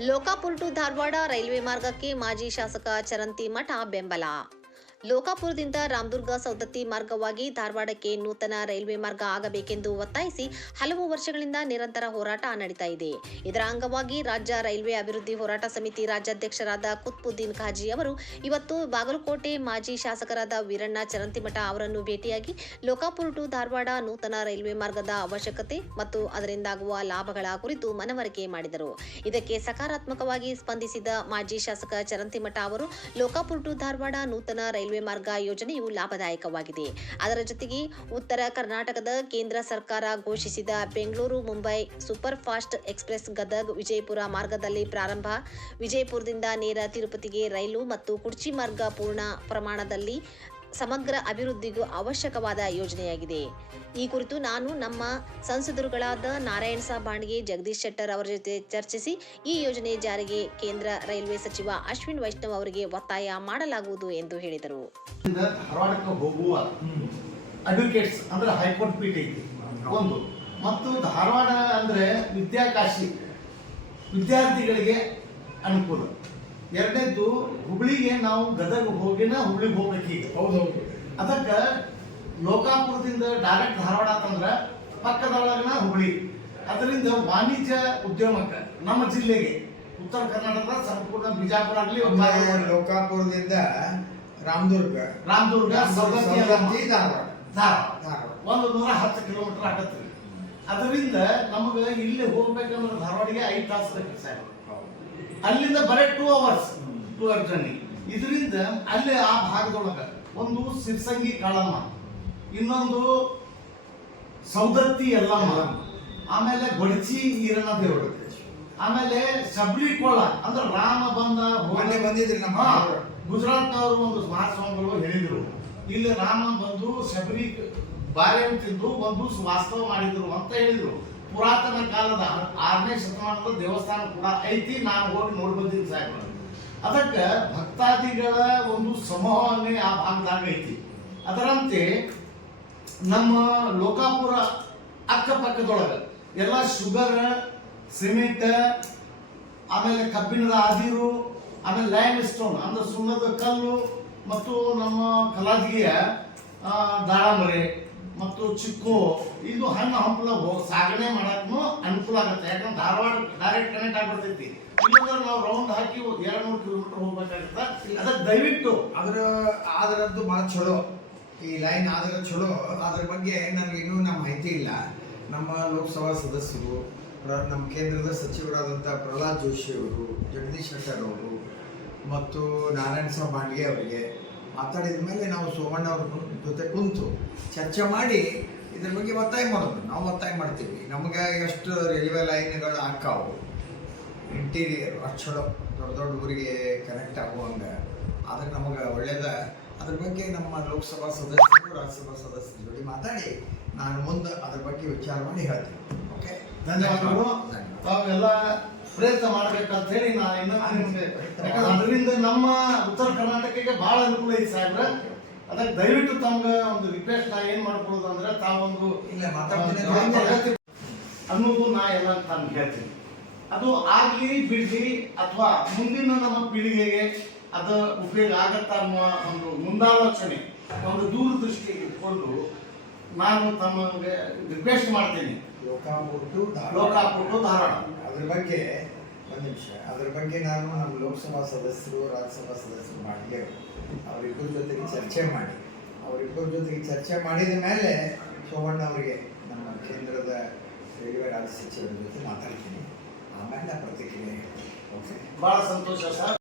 Lokapur to Dharwad railway ಮಾರ್ಗಕ್ಕೆ ಮಾಜಿ ಶಾಸಕ ಚರಂತಿ ಮಠ ಬೆಂಬಲ ಲೋಕಾಪುರದಿಂದ ರಾಮದುರ್ಗ ಸೌದತ್ತಿ ಮಾರ್ಗವಾಗಿ ಧಾರವಾಡಕ್ಕೆ ನೂತನ ರೈಲ್ವೆ ಮಾರ್ಗ ಆಗಬೇಕೆಂದು ಒತ್ತಾಯಿಸಿ ಹಲವು ವರ್ಷಗಳಿಂದ ನಿರಂತರ ಹೋರಾಟ ನಡೀತಾ ಇದೆ. ಇದರ ಅಂಗವಾಗಿ ರಾಜ್ಯ ರೈಲ್ವೆ ಅಭಿವೃದ್ಧಿ ಹೋರಾಟ ಸಮಿತಿ ರಾಜ್ಯಾಧ್ಯಕ್ಷರಾದ ಕುತ್ಬುದ್ದೀನ್ ಖಾಜಿ ಅವರು ಇವತ್ತು ಬಾಗಲಕೋಟೆ ಮಾಜಿ ಶಾಸಕರಾದ ವೀರಣ್ಣ ಚರಂತಿಮಠ ಅವರನ್ನು ಭೇಟಿಯಾಗಿ ಲೋಕಾಪುರ ಟು ಧಾರವಾಡ ನೂತನ ರೈಲ್ವೆ ಮಾರ್ಗದ ಅವಶ್ಯಕತೆ ಮತ್ತು ಅದರಿಂದಾಗುವ ಲಾಭಗಳ ಕುರಿತು ಮನವರಿಕೆ ಮಾಡಿದರು. ಇದಕ್ಕೆ ಸಕಾರಾತ್ಮಕವಾಗಿ ಸ್ಪಂದಿಸಿದ ಮಾಜಿ ಶಾಸಕ ಚರಂತಿಮಠ ಅವರು ಲೋಕಾಪುರ ಟು ಧಾರವಾಡ ನೂತನ ರೈಲ್ವೆ ಮಾರ್ಗ ಯೋಜನೆಯು ಲಾಭದಾಯಕವಾಗಿದೆ. ಅದರ ಜೊತೆಗೆ ಉತ್ತರ ಕರ್ನಾಟಕದ ಕೇಂದ್ರ ಸರ್ಕಾರ ಘೋಷಿಸಿದ Bengaluru Mumbai super fast express Gadag Vijayapura ಮಾರ್ಗದಲ್ಲಿ ಪ್ರಾರಂಭ. ವಿಜಯಪುರದಿಂದ ನೇರ ತಿರುಪತಿಗೆ ರೈಲು ಮತ್ತು ಕುರ್ಚಿ ಮಾರ್ಗ ಪೂರ್ಣ ಪ್ರಮಾಣದಲ್ಲಿ ಸಮಗ್ರ ಅಭಿವೃದ್ಧಿಗೂ ಅವಶ್ಯಕವಾದ ಯೋಜನೆಯಾಗಿದೆ. ಈ ಕುರಿತು ನಾನು ನಮ್ಮ ಸಂಸದರುಗಳಾದ ನಾರಾಯಣ ಸಾಬ್ ಬಾಣ್ಗೆ ಜಗದೀಶ್ ಶೆಟ್ಟರ್ ಅವರ ಜೊತೆ ಚರ್ಚಿಸಿ ಈ ಯೋಜನೆ ಜಾರಿಗೆ ಕೇಂದ್ರ ರೈಲ್ವೆ ಸಚಿವ ಅಶ್ವಿನ್ ವೈಷ್ಣವ್ ಅವರಿಗೆ ಒತ್ತಾಯ ಮಾಡಲಾಗುವುದು ಎಂದು ಹೇಳಿದರು. ಅಡ್ವೊಕೇಟ್ಸ್ ಅಂದ್ರೆ ಹೈಕೋರ್ಟ್ ಪೀಠ ಒಂದು. ಮತ್ತು ಧಾರವಾಡ ಅಂದ್ರೆ ವಿದ್ಯಾಕಾಶಿ ವಿದ್ಯಾರ್ಥಿಗಳಿಗೆ ಅನುಕೂಲ. ಎರಡನೇದ್ದು ಹುಬ್ಳಿಗೆ ನಾವು ಗದಗ ಹೋಗಿನ ಹುಬ್ಳಿಗೆ ಹೌದು ಹೌದೌದು ಅದಕ್ಕ ಲೋಕಾಪುರದಿಂದ ಡೈರೆಕ್ಟ್ ಧಾರವಾಡ ಅಂತಂದ್ರೆ ಪಕ್ಕದೊಳಗನ ಹುಬ್ಳಿ. ಅದರಿಂದ ವಾಣಿಜ್ಯ ಉದ್ಯಮಕ್ಕ ನಮ್ಮ ಜಿಲ್ಲೆಗೆ ಉತ್ತರ ಕರ್ನಾಟಕದ ಸಂಪೂರ್ಣ ಬಿಜಾಪುರ ಆಗಲಿ ಲೋಕಾಪುರದಿಂದ ರಾಮದುರ್ಗ. ರಾಮದುರ್ಗ ಸವದತ್ತಿ ಧಾರವಾಡ. ಒಂದು ನೂರ ಹತ್ತು ಕಿಲೋಮೀಟರ್ ಆಗತ್ತೆ ಅದರಿಂದ ನಮಗೆ ಇಲ್ಲಿ ಹೋಗ್ಬೇಕಂದ್ರೆ ಧಾರವಾಡಿಗೆ ಐದು ತಾಸು ಬೇಕು ಸರ್ ಹೌದು. ಅಲ್ಲಿಂದ ಬರೀ two hours two hour journey ಇದರಿಂದ ಅಲ್ಲಿ ಆ ಭಾಗದೊಳಗೆ ಒಂದು ಸಿರ್ಸಂಗಿ ಕಾಳಮ್ಮ ಇನ್ನೊಂದು ಸೌದತ್ತಿ ಎಲ್ಲಮ್ಮ ಆಮೇಲೆ ಗೊಡಚಿ ಈರನ ದೇವರು ಆಮೇಲೆ ಶಬರಿ ಕೋಳ ಅಂದ್ರೆ ರಾಮ ಬಂದ ಹೋಗಿ ಬಂದಿದ್ರಿ ನಮ್ಮ ಗುಜರಾತ್ ಗುಜರಾತ್ನವರು ಒಂದು ಮಹಾಸ್ವಾಮಿಗಳು ಹೇಳಿದ್ರು. ಇಲ್ಲಿ ರಾಮ ಬಂದು ಶಬರಿ ಬಾರೆ ತಿಂದು ಒಂದು ವಾಸ್ತವ ಮಾಡಿದ್ರು ಅಂತ ಹೇಳಿದ್ರು. ಪುರಾತನ ಕಾಲದ ಆರನೇ ಶತಮಾನದ ದೇವಸ್ಥಾನ ಕೂಡ ಐತಿ, ನಾನು ಹೋಗಿ ನೋಡಿ ಸಾಹೇಬ್. ಅದಕ್ಕೆ ಭಕ್ತಾದಿಗಳ ಒಂದು ಸಮೂಹವನ್ನೇ ಆ ಭಾಗದಾಗ ಐತಿ. ಅದರಂತೆ ನಮ್ಮ ಲೋಕಾಪುರ ಅಕ್ಕಪಕ್ಕದೊಳಗೆ ಎಲ್ಲ ಶುಗರ್, ಸಿಮೆಂಟ್, ಆಮೇಲೆ ಕಬ್ಬಿಣದ ಅದಿರು ಆಮೇಲೆ ಲೈಮ್ ಸ್ಟೋನ್ ಅಂದ್ರೆ ಸುಣ್ಣದ ಕಲ್ಲು ಮತ್ತು ನಮ್ಮ ಕಲಾದಿಗೆಯ ದಾಳಂಬರೆ ಮತ್ತು ಚಿಕ್ಕು, ಇದು ಹಣ್ಣು ಹಂಪಲ ಸಾಗಣೆ ಮಾಡಕ್ಕೂ ಅನುಕೂಲ ಆಗುತ್ತೆ. ಯಾಕಂದ್ರೆ ಧಾರವಾಡ ಡೈರೆಕ್ಟ್ ಕನೆಕ್ಟ್ ಆಗ್ಬಿಡ್ತೈತಿ. ಇಲ್ಲಾಂದ್ರೆ ನಾವು ರೌಂಡ್ ಹಾಕಿ ಎರಡು ಮೂರು ಕಿಲೋಮೀಟರ್ ಹೋಗ್ಬೇಕಾಗುತ್ತೆ. ಅದಕ್ಕೆ ದಯವಿಟ್ಟು. ಅದ್ರ ಅದರದ್ದು ಭಾಳ ಚಲೋ. ಈ ಲೈನ್ ಆದ್ರೆ ಚಲೋ. ಅದ್ರ ಬಗ್ಗೆ ನನಗೆ ಇನ್ನೂ ನಮ್ಮ ಮಾಹಿತಿ ಇಲ್ಲ. ನಮ್ಮ ಲೋಕಸಭಾ ಸದಸ್ಯರು ನಮ್ಮ ಕೇಂದ್ರದ ಸಚಿವರಾದಂಥ ಪ್ರಹ್ಲಾದ್ ಜೋಶಿ ಅವರು, ಜಗದೀಶ್ ಶೆಟ್ಟರ್ ಅವರು, ಮತ್ತು ನಾರಾಯಣ ಸ್ವಾಮಿ ಬಾಂಡ್ಗೆ ಅವರಿಗೆ ಮಾತಾಡಿದ ಮೇಲೆ ನಾವು ಸೋಮಣ್ಣ ಅವ್ರ ಜೊತೆ ಕುಂತು ಚರ್ಚೆ ಮಾಡಿ ಇದ್ರ ಬಗ್ಗೆ ಒತ್ತಾಯ ಮಾಡೋದು. ನಾವು ಒತ್ತಾಯ ಮಾಡ್ತೀವಿ. ನಮಗೆ ಎಷ್ಟು ರೈಲ್ವೆ ಲೈನ್ಗಳು ಹಾಕಾವು ಇಂಟೀರಿಯರ್ ಅಷ್ಟು ಚಲೋ ದೊಡ್ಡ ದೊಡ್ಡ ಊರಿಗೆ ಕನೆಕ್ಟ್ ಆಗುವಂಗೆ. ಆದ್ರೆ ನಮಗೆ ಒಳ್ಳೆಯದ ಅದ್ರ ಬಗ್ಗೆ ನಮ್ಮ ಲೋಕಸಭಾ ಸದಸ್ಯರು ರಾಜ್ಯಸಭಾ ಸದಸ್ಯರ ಜೋಡಿ ಮಾತಾಡಿ ನಾನು ಮುಂದೆ ಅದ್ರ ಬಗ್ಗೆ ವಿಚಾರ ಮಾಡಿ ಹೇಳ್ತೀನಿ. ಓಕೆ ಧನ್ಯವಾದಗಳು. ಧನ್ಯವಾದ. ತಾವೆಲ್ಲ ಪ್ರಯತ್ನ ಮಾಡ್ಬೇಕಂತ ಹೇಳಿ ನಾನು ಇನ್ನೊಂದು ನಿಮ್ಗೆ ಯಾಕಂದ್ರೆ ಅದರಿಂದ ನಮ್ಮ ಉತ್ತರ ಕರ್ನಾಟಕಕ್ಕೆ ಬಹಳ ಅನುಕೂಲ ಐತಿ ಸಾಹೇಬ್ರ. ಅದಕ್ಕೆ ದಯವಿಟ್ಟು ತಮ್ಗೆ ಒಂದು ರಿಕ್ವೆಸ್ಟ್ ನಾ ಏನ್ ಮಾಡ್ಕೊಳ್ಳೋದು ಅಂದ್ರೆ ತಾವೊಂದು ಅಂತ ಅನ್ನೋದು ನಾ ಎಲ್ಲ ತಮ್ಗೆ ಹೇಳ್ತೀನಿ. ಅದು ಆಗ್ಲಿ ಬಿಡ್ಲಿ ಅಥವಾ ಮುಂದಿನ ನಮ್ಮ ಪೀಳಿಗೆಗೆ ಅದು ಉಪಯೋಗ ಆಗತ್ತ ಅನ್ನುವ ಒಂದು ಮುಂದಾಲೋಚನೆ ಒಂದು ದೂರದೃಷ್ಟಿ ಇಟ್ಕೊಂಡು ನಾನು ತಮ್ಮಗೆ ರಿಕ್ವೆಸ್ಟ್ ಮಾಡ್ತೀನಿ. ಲೋಕಾಪುಟ್ಟು ಲೋಕಾಪುಟ್ಟು ಧಾರವಾಡ. ಅದ್ರ ಬಗ್ಗೆ ಒಂದು ನಿಮಿಷ. ಅದ್ರ ಬಗ್ಗೆ ನಾನು ನಮ್ಮ ಲೋಕಸಭಾ ಸದಸ್ಯರು ರಾಜ್ಯಸಭಾ ಸದಸ್ಯರು ಮಾಡಿ ಅವರಿಬ್ಬರ ಜೊತೆಗೆ ಚರ್ಚೆ ಮಾಡಿ. ಅವರಿಬ್ಬರ ಜೊತೆಗೆ ಚರ್ಚೆ ಮಾಡಿದ ಮೇಲೆ ಸೋಮಣ್ಣ ಅವರಿಗೆ ನಮ್ಮ ಕೇಂದ್ರದ ರೈಲ್ವೆ ರಾಜ್ಯ ಸಚಿವರ ಜೊತೆ ಮಾತಾಡ್ತೀನಿ. ಆಮೇಲೆ ಪ್ರತಿಕ್ರಿಯೆ ಹೇಳ್ತೀನಿ. ಓಕೆ ಬಹಳ ಸಂತೋಷ ಸರ್.